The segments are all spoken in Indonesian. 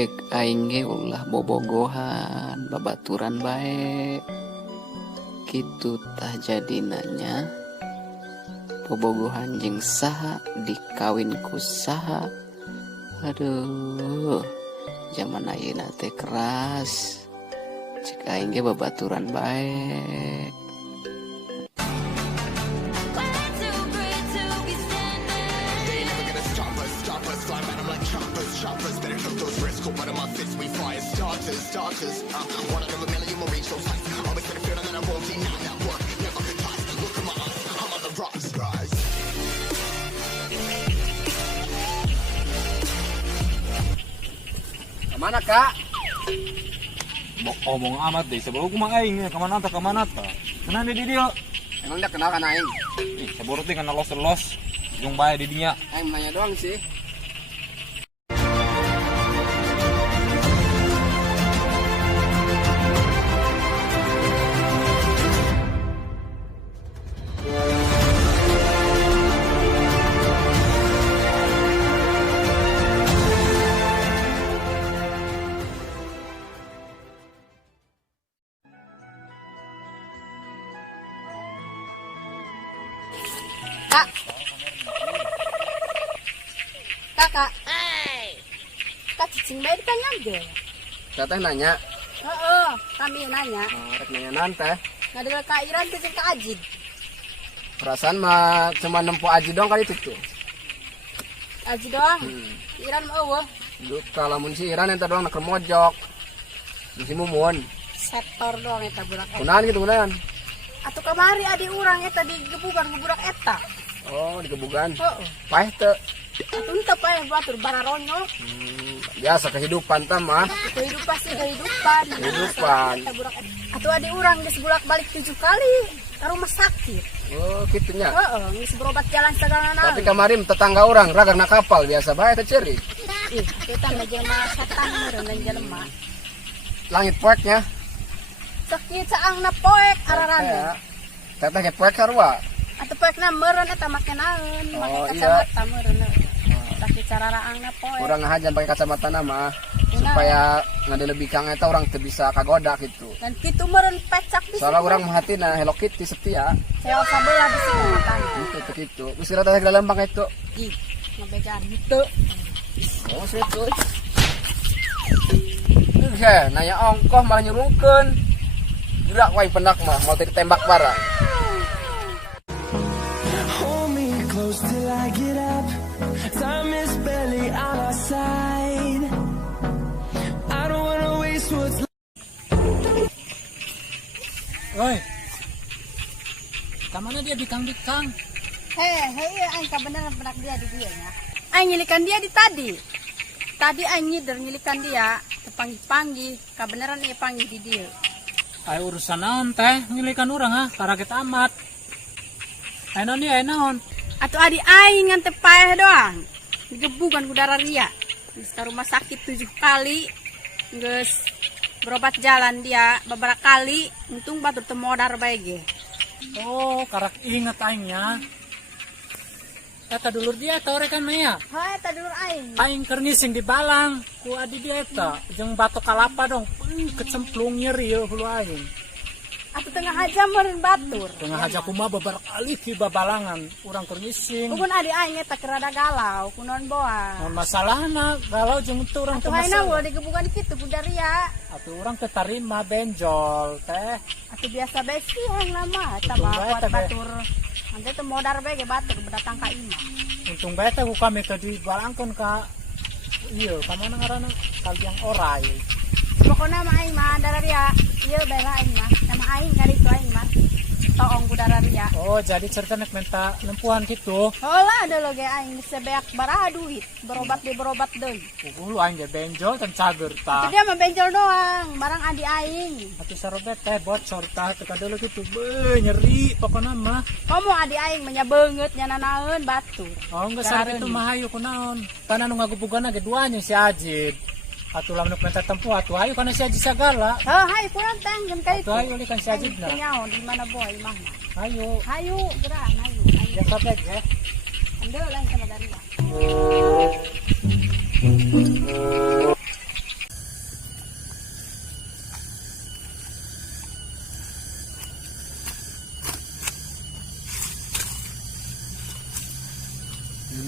Cek aing ge ulah bobogohan babaturan bae kitu tah jadi nanya bobogohan jeung saha dikawin ku saha. Aduh zaman ayeuna teh keras. Cek aing ge babaturan bae. Kemana kak? Omong amat deh, sebelum aku mah aing kemana ta? Kenapa di dia? Emang dia kenal kan aing? Sebelum teh kana los, jung bae di dinya. Aing nanya doang sih. Kakak, Kak cicing bayi ditanya aja. Teteh nanya. Kami nanya. Rek nanya nante. Nggak ada Kak Iran tuh Kak Ajid. Perasaan mah cuma nempo aji dong kali itu. Ajid doang. Iran mau Duh, kalamun si Iran ente doang nak mojok. Si Mumun. sektor doang eta budak eta. Kunahan gitu kunahan. Atau kamari adi urang eta digebugan ku budak eta. Oh, digebugan. Heeh. Paeh teu. Atuh henteu pae batur bararonyo. Biasa kehidupan tah mah. Kehidupan sih kehidupan. Kehidupan. Eta budak eta. Atuh adi urang geus bolak-balik 7 kali ke rumah sakit. Oh, gitunya. Heeh, geus berobat jalan segala Tapi kemarin tetangga orang ragang na kapal biasa bae teh ceri. Ih, kita menjelma setan meureun dan jelema. Langit poeknya. Sakit saangna poek ararana. Teteh ge poek sarua. Atuh poekna meureun eta make naeun, make Oh, kacamata meureun. Tapi cara raangna poek. Urang ngahajan pakai kacamata mah supaya ngadeleubi kang eta urang teu bisa kagoda gitu. Dan kitu meureun pecak bisa. Soalnya urang mah hatina Hello Kitty setia. Sewa sabelah bisi matana. Itu kitu. Geus rada lempang itu. Ih, ngabegaan henteu. Oh, situ. Nanya ongkoh malah nyurungkeun. Gerak wae pendak mah mau ditembak bara. Hold me close till I get up. Time is barely on our side. I don't wanna waste what's left. Oi. Kamana dia dikang-dikang? Aing kabeneran benak dia di dia nya. Aing nyilikan dia di tadi. Tadi aing nyider nyilikan dia, tepanggih-panggih, kabeneran ieu panggih di dia. Ayo urusan naon teh, ngilikan urang karaget amat. Ayo naon? Atuh adi aing ngan teu paeh doang. Digebugan ku dararia. Geus ka rumah sakit 7 kali. Geus berobat jalan dia beberapa kali, untung batur teu modar bae ge. Oh, karak inget aingnya. Eta dulur dia eta orekan maya. Ha eta dulur aing. Aing keur ngising di balang ku adi dia eta jeung batok kalapa dong. Kecemplung nyeri hulu aing. Atuh tengah aja meureun batur. Tengah aja kumaha babar kali ti babalangan urang keur ngising. Pokon adi aing eta keur rada galau, kunaon boa. Naon masalahna galau jeung teu urang teu Atuh haina masalah. ulah digebugan kitu ku daria. Atuh urang teu tarima benjol teh. Atuh biasa bae sih hang nama eta Untung mah bae kuat teh, Be. batur. Ante teu modar bae ge batur berdatang ka imah. Untung bae teh ku kami teh dibalangkeun ka ieu ka mana ngaranna Kaliang Orai. Pokona mah aing mah daria. Ieu bae lah aing mah. Nama aing kali itu aing mah. Toong ku daria. Oh, jadi cerita nek minta lempuan gitu. Heula ada lo ge aing bisa beak baraha duit. Berobat deui. Lu aing ge benjol dan cager Itu ta. dia mah benjol doang, barang adi aing. Atuh sarobet teh bocor tah teu kadeuleuk kitu. Beuh nyeri pokona mah. Komo adi aing mah nya beungeut nya nanaeun batur. Oh, geus sare kitu mah hayu kunaon. Kana nu ngagubuganna ge duanya si Ajid. Atuh lamun minta tempuh atuh hayu kana si Ajid sagala. Hai kurang tanggen kali itu. Atuh hayu likan si Ajidna. Nyaho di mana boy imah mah. Hayu. Hayu geran hayu. Ya kabeh ge. Andeu lain sama daria.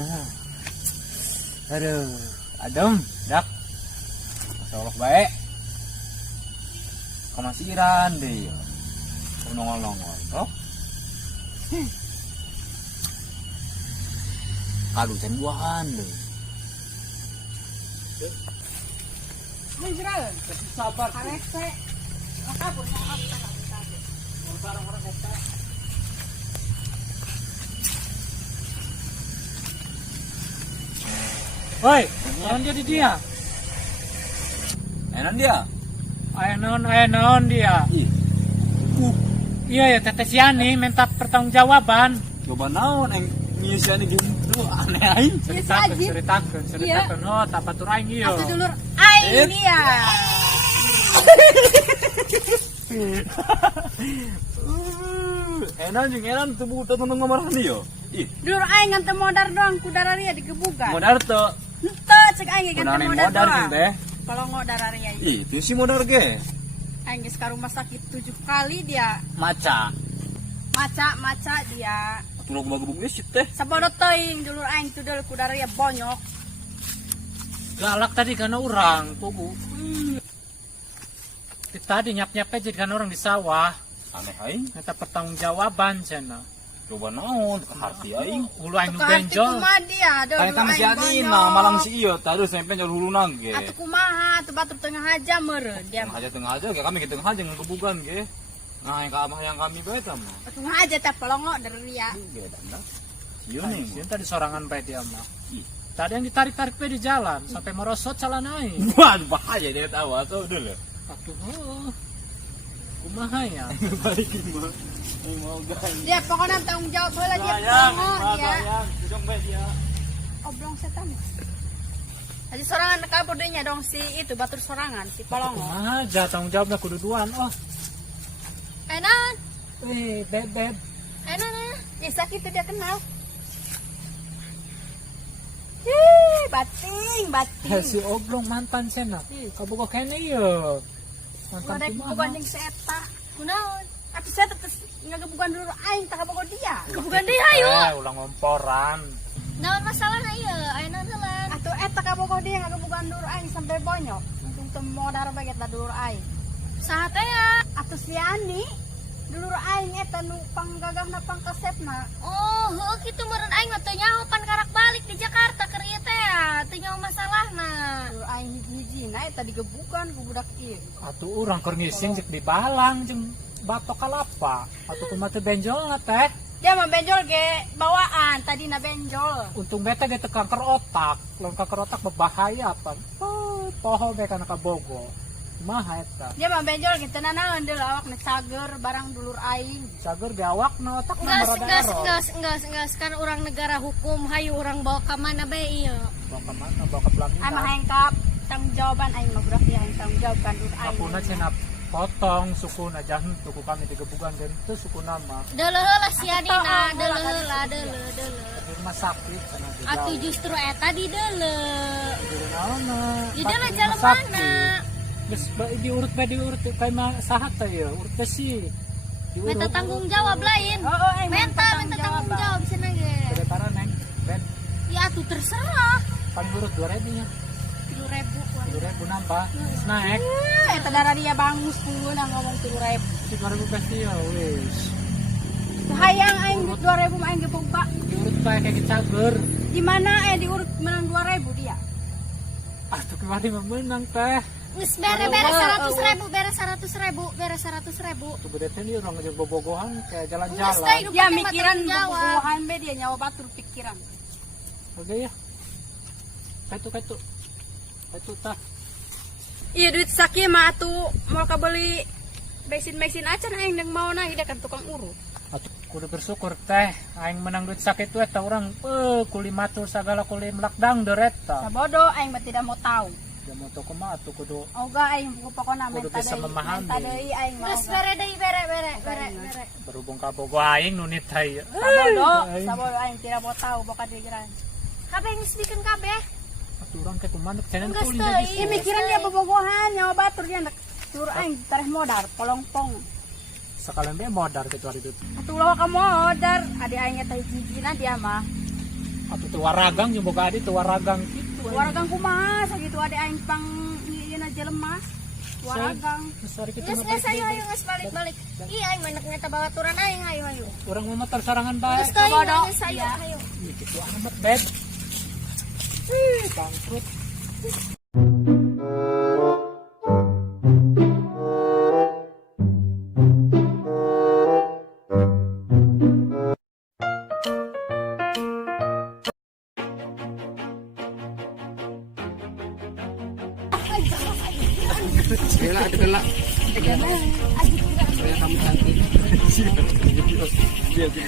Nah. Aduh, adem, dak. Masyaallah baik. Kamasiran deh. Nongol-nongol, toh. Kalau can buahan deh. Menjeral. Sabar. Karese. Kabur mau apa? Orang-orang kata. Woi, naon jadi dia? Enak dia. Ayo naon dia. Iya ya Teteh Siani minta pertanggungjawaban. Coba naon ngisian gitu aneh aing. Ceritakan. Oh, tak batur aing ieu. Atuh dulur aing dia. Enak jeung enak teu buta tentang ngomarahan dia. Ih, Dulur aing ngan teu modar doang ku dararia digebugan. modar teu. Henteu cek aing ngan teu Modar modar modar doang. teh. Kalau ngo dararia ieu. Ih, teu si modar ge. Aing geus ka rumah sakit 7 kali dia. Maca. Maca dia. Tulung bagebuk geus teh. Sabodo teuing dulur aing tu dulur ku dararia bonyok. Galak tadi karena orang, pugu. Tadi nyap-nyapnya jadi kan orang di sawah. Aneh aing. Minta pertanggungjawaban cina. Coba naon ke hati aing. Hulu aing nu Tukar hati benjol. kumaha dia, dulur Kayak si aing Adina bonyok. malang si ieu tadi sampai nyol hulunan ge. Atuh kumaha teu batur tengah aja meureun dia. Tengah aja kayak kami ke tengah aja ngebugan ge. Nah, yang kami bae tah mah. Tengah aja teh pelongo dararia. Ge dan. Ieu Nih, nih. tadi sorangan bae dia mah. Ih. Tadi yang ditarik-tarik bae di jalan sampai merosot jalan aing. Wah, bahaya dia tahu atau dulu. Atuh, kumaha ya? Balikin mah. Mau gan. Dia pokoknya tanggung jawab heula dia pelongo dia. Duduk bae dia. Oblong setan. Jadi sorangan kabur deui nya dong si itu batur sorangan si pelongo. Kumaha aja tanggung jawabnya kudu duaan. Oh, Enan, beb. enan. Ya sakit dia kenal. Hih, bating. Si oblong mantan cina. Kabogo kene ieu. Mantan Ada kumaha? kebukan yang seta. Kunaon? Tapi saya tetep ngagebukan dulu aing tak kabogo dia. Kebukan dia Ulang ngomporan. Naon masalahna ieu? Ayeuna heula. Atuh eta kabogo dia ngagebukan dulu aing sampai bonyok. Untung teu modar bae eta dulu aing. Saha teh ya? Atuh si Ani. Dulur aing eta nu panggagahna pangkasepna. Oh, heuh kitu meureun aing mah teu nyaho pan karak balik di Jakarta keur ieu teh teu nyaho masalahna. Dulur aing hiji-hijina eta digebukan ku budak ieu. Atuh urang keur ngising cek di balang jeung batok kalapa. Atuh kumaha teu benjolna teh. Dia mah benjol ge bawaan, tadina benjol. Untung beta ge teu kanker otak. Lamun kanker otak berbahaya pan. Oh, poho be kana kabogo. Kumaha eta? Dia mah benjol ge teu nanaon deul awakna cager barang dulur aing. Cager di awakna otak mah rada Enggak kan orang negara hukum hayu orang bawa ka mana bae ieu. Bawa ka mana? Bawa ka pelaminan. Aing mah hayang kap tanggung jawaban aing mah budak hayang tanggung jawab kan dulur aing. Kapuna cenah potong sukuna jangan tuku kami digebukan dan itu suku nama Deuleuh heula si Adina, deuleuh heula, deuleuh. di rumah sakit cenah di Atuh justru eta di deuleuh. di naonna Di deuleuh jalemana. geus diurut kayak mah saha teh ya urut teh sih diurut Minta tanggung jawab lain. Oh, aing Minta tanggung jawab cenah ge. Daripada neng ben Ya atuh terserah. paling urut 2.000 nya 3.000. 2.000 nambah snack eta darah dia bangus puluna ngomong 3.000. 3.000 pasti ya wis Hayang aing 2.000 mah aing ge buka. diurut kayak cager Di mana diurut menang 2.000 dia? atuh kemari menang teh Geus beres 100.000, beres 100.000. tuh gede teh dia orang ngejak bobogohan kayak Geus teh jalan-jalan hidup Dia teh mah mikiran tanggung jawab. bubuhan be dia nyawa batur pikiran. oke ya kayak itu tah Iya duit sakit mah atuh mau kabeli mesin acan aing yang mau na ida kan tukang urut. atuh kudu bersyukur teh aing menang duit sakit tuh eta orang kuli matur segala kuli melakdang dereta Sabodo aing mah tidak mau tahu. dia mau toko mah atuh kudu Oga aing pokokna Kudu menta bisa deui. memahami. Menta deui aing mah. Geus oga. bere deui bere. berhubung ka bogo aing nu nitai Sabodo aing tidak mau tahu boka dia jalan. Kabeh geus bikin kabeh. atuh urang ketu manuk cenah Geus kuli teuing. jadi Ini mikiran dia bobogohan nyawa batur dia ndak tur aing tareh modar polongpong. sekalian dia modar gitu hari itu Atuh loh ka modar adi aing eta hiji-hijina dia mah. Atau tuh waragang yung boga adi tuh waragang gitu. Waragang kumaha sagitu ada aing pang ieu aja lemas. Waragang. Sorry kita Nges ayo nges balik. Iya aing manak ngeta babaturan aing ayo. orang memotor sarangan baik. Nges kayo Bodoh. nges ayo. Gitu amat bed. Bangkrut. Gila, gila. Kamu cantik.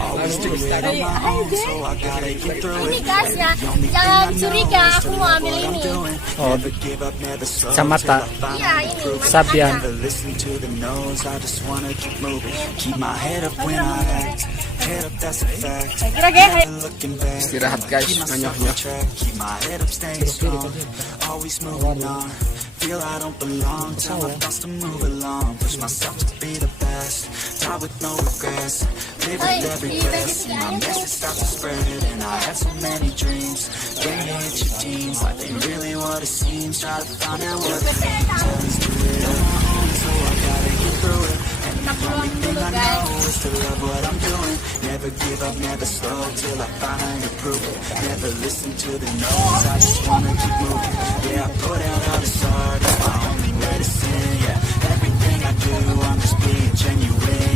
Always do it on my own, so I gotta get through Ini it. gasnya, jangan curiga aku mau ambil ini. Never give up, never slow Kacamata. till I find Iya ini. Sabian. Never listen to the no's, I just wanna keep moving. Keep my head up when I act. Head up, that's a fact. Never looking back. Istirahat guys, Keep myself nganyoh-nyoh. on track. Keep my head up, staying strong. Always moving on. Feel I don't belong. Tell my thoughts to move along. Push myself to be the best. Die with no regrets. Live with every breath. See my message start to spread. And I had so many dreams. When you hit your teens, life ain't really what it seems. Try to find out what it means. Always do it on my own, so I gotta get through it. And the only thing I know is to love what I'm doing. Never give up, never slow till I finally prove it. Never listen to the no's, I just wanna keep moving. Yeah, I put out all this art, it's my only medicine. Yeah, everything I do, I'm just being genuine.